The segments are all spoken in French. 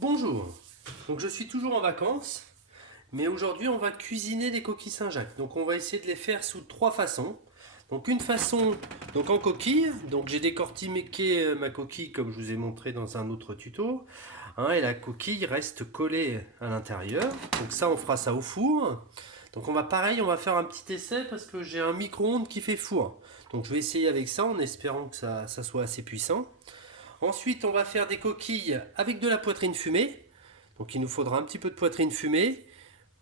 Bonjour, donc je suis toujours en vacances, mais aujourd'hui on va cuisiner des coquilles Saint-Jacques. Donc on va essayer de les faire sous trois façons. Donc une façon donc en coquille, donc j'ai décortiqué ma coquille comme je vous ai montré dans un autre tuto. Et la coquille reste collée à l'intérieur. Donc ça on fera ça au four. Donc on va faire un petit essai parce que j'ai un micro-ondes qui fait four. Donc je vais essayer avec ça en espérant que ça soit assez puissant. Ensuite, on va faire des coquilles avec de la poitrine fumée. Donc il nous faudra un petit peu de poitrine fumée.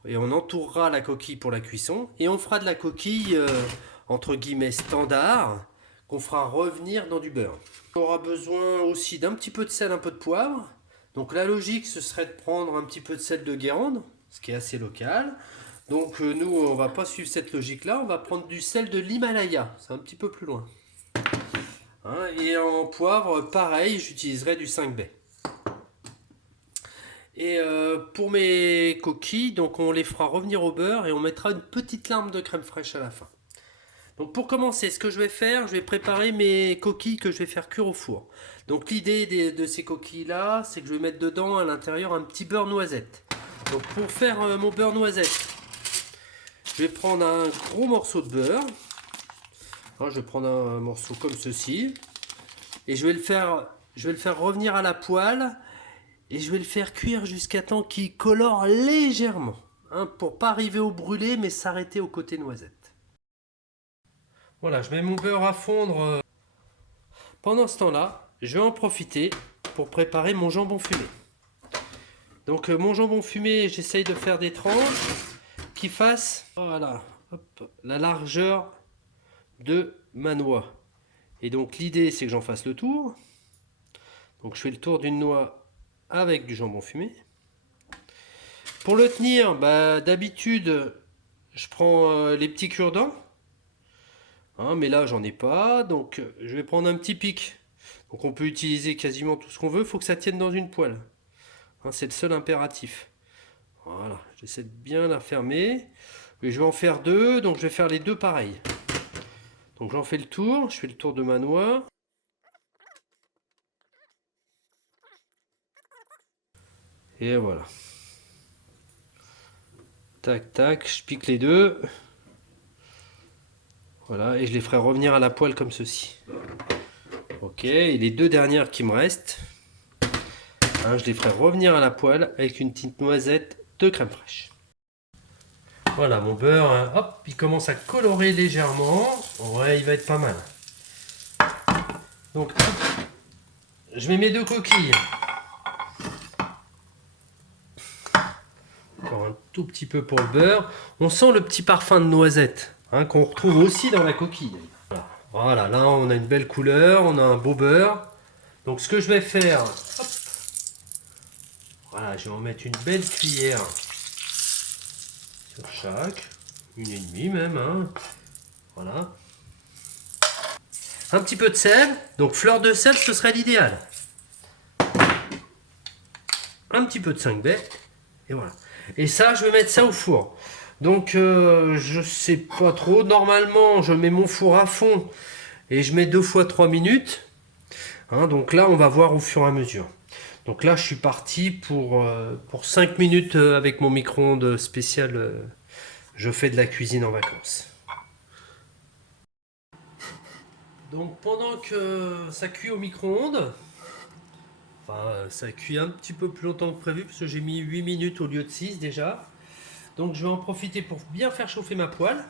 Et on entourera la coquille pour la cuisson. Et on fera de la coquille, entre guillemets, standard, qu'on fera revenir dans du beurre. On aura besoin aussi d'un petit peu de sel, un peu de poivre. Donc la logique, ce serait de prendre un petit peu de sel de Guérande, ce qui est assez local. Donc nous, on va pas suivre cette logique-là. On va prendre du sel de l'Himalaya. C'est un petit peu plus loin. Et en poivre, pareil, j'utiliserai du 5 baies. Et pour mes coquilles, donc on les fera revenir au beurre et on mettra une petite larme de crème fraîche à la fin. Donc pour commencer, ce que je vais faire, je vais préparer mes coquilles que je vais faire cuire au four. Donc l'idée de ces coquilles-là, c'est que je vais mettre dedans à l'intérieur un petit beurre noisette. Donc pour faire mon beurre noisette, je vais prendre un gros morceau de beurre. Je vais prendre un morceau comme ceci. Et je vais le faire revenir à la poêle. Et je vais le faire cuire jusqu'à temps qu'il colore légèrement. Pour pas arriver au brûlé, mais s'arrêter au côté noisette. Voilà, je mets mon beurre à fondre. Pendant ce temps-là, je vais en profiter pour préparer mon jambon fumé. Donc mon jambon fumé, j'essaye de faire des tranches qui fassent voilà, la largeur de ma noix. Et donc l'idée, c'est que j'en fasse le tour. Donc je fais le tour d'une noix avec du jambon fumé. Pour le tenir, d'habitude, je prends les petits cure-dents. Mais là, j'en ai pas. Donc, je vais prendre un petit pic. Donc, on peut utiliser quasiment tout ce qu'on veut. Il faut que ça tienne dans une poêle. C'est le seul impératif. Voilà, j'essaie de bien la fermer. Et je vais en faire deux. Donc, je vais faire les deux pareils. Donc, j'en fais le tour. Je fais le tour de ma noix. Et voilà. Tac, tac. Je pique les deux. Voilà, et je les ferai revenir à la poêle comme ceci. Ok, et les deux dernières qui me restent, je les ferai revenir à la poêle avec une petite noisette de crème fraîche. Voilà, mon beurre, hop, il commence à colorer légèrement. Ouais, il va être pas mal. Donc, je mets mes deux coquilles. Encore un tout petit peu pour le beurre. On sent le petit parfum de noisette qu'on retrouve aussi dans la coquille. Voilà, là on a une belle couleur, on a un beau beurre. Donc ce que je vais faire, hop, voilà, je vais en mettre une belle cuillère sur chaque, une et demie même, voilà. Un petit peu de sel, donc fleur de sel ce serait l'idéal. Un petit peu de 5 baies, et voilà. Et ça, je vais mettre ça au four. Donc je sais pas trop, normalement je mets mon four à fond et je mets 2 fois 3 minutes. Donc là on va voir au fur et à mesure. Donc là je suis parti pour 5 minutes avec mon micro-ondes spécial. Je fais de la cuisine en vacances. Donc pendant que ça cuit au micro-ondes, ça cuit un petit peu plus longtemps que prévu parce que j'ai mis 8 minutes au lieu de 6 déjà. Donc je vais en profiter pour bien faire chauffer ma poêle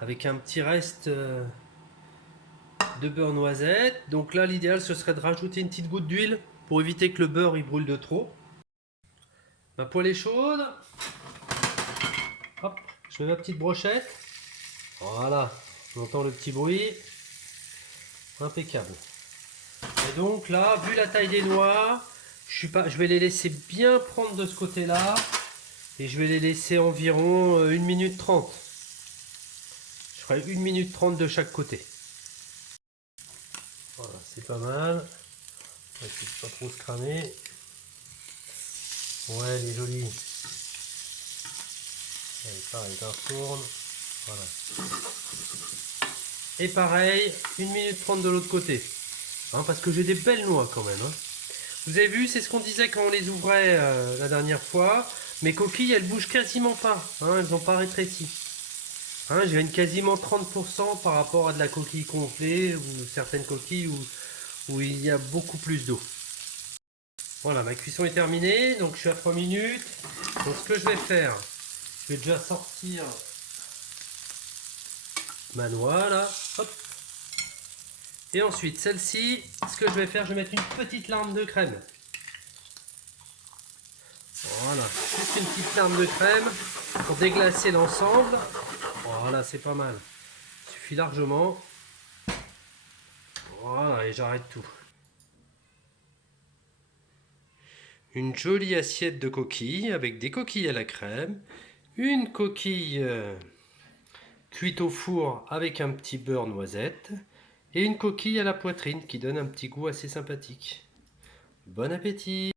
avec un petit reste de beurre noisette. Donc là l'idéal ce serait de rajouter une petite goutte d'huile pour éviter que le beurre il brûle de trop. Ma poêle est chaude. Hop, je mets ma petite brochette. Voilà, on entend le petit bruit. Impeccable. Et donc là, vu la taille des noix, je vais les laisser bien prendre de ce côté-là. Et je vais les laisser environ 1 minute 30. Je ferai 1 minute 30 de chaque côté. Voilà, c'est pas mal. On va essayer de pas trop se cramer. Ouais, elle est jolie. Allez, pareil, je la retourne. Voilà. Et pareil, 1 minute 30 de l'autre côté. Parce que j'ai des belles noix quand même. Vous avez vu, c'est ce qu'on disait quand on les ouvrait la dernière fois. Mes coquilles, elles bougent quasiment pas. Hein, elles n'ont pas rétréci. Hein, je gagne quasiment 30% par rapport à de la coquille complète ou certaines coquilles où il y a beaucoup plus d'eau. Voilà, ma cuisson est terminée. Donc je suis à 3 minutes. Donc ce que je vais faire, je vais déjà sortir ma noix là. Hop. Et ensuite, celle-ci, ce que je vais faire, je vais mettre une petite larme de crème. Voilà, juste une petite larme de crème pour déglacer l'ensemble. Voilà, c'est pas mal. Il suffit largement. Voilà, et j'arrête tout. Une jolie assiette de coquilles avec des coquilles à la crème. Une coquille cuite au four avec un petit beurre noisette. Et une coquille à la poitrine qui donne un petit goût assez sympathique. Bon appétit!